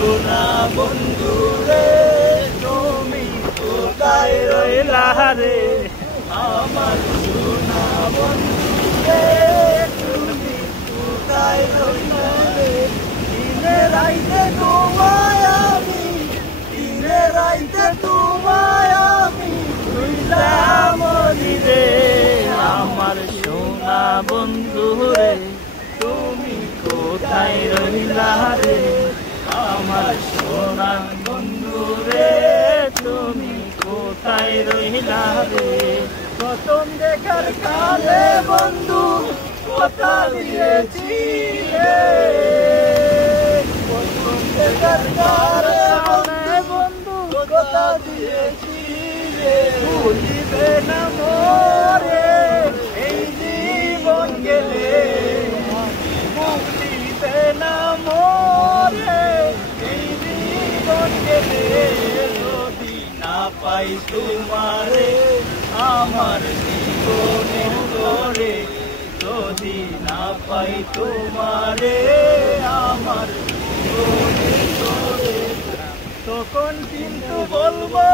সোনা বন্ধু রে তুমি কোথায় রইলা রে আমার সোনা বন্ধু রে তুমি কোথায় রইলা রে দিনে রাইতে তোমায় আমি দিনে রাইতে তোমায় আমি রইলাম মরি রে আমার সোনা বন্ধু রে তুমি কোথায় রইলা রে আমার সোনা বন্ধু রে তুমি কোথায় রইলা রে প্রথম দেখার কালে বন্ধু কথা দিয়েছি রে প্রথম দেখার কালে বন্ধু কথা দিয়েছি রে ভুলিবে না মোরে এই জীবন গেলে ভুলিবে না মোরে এই জীবন গেলে যদি না পাই তোমারে আমার জীবনের তোরে যদি না পাই তোমারে আমার জীবনের তোরে তখন কিন্তু বলবো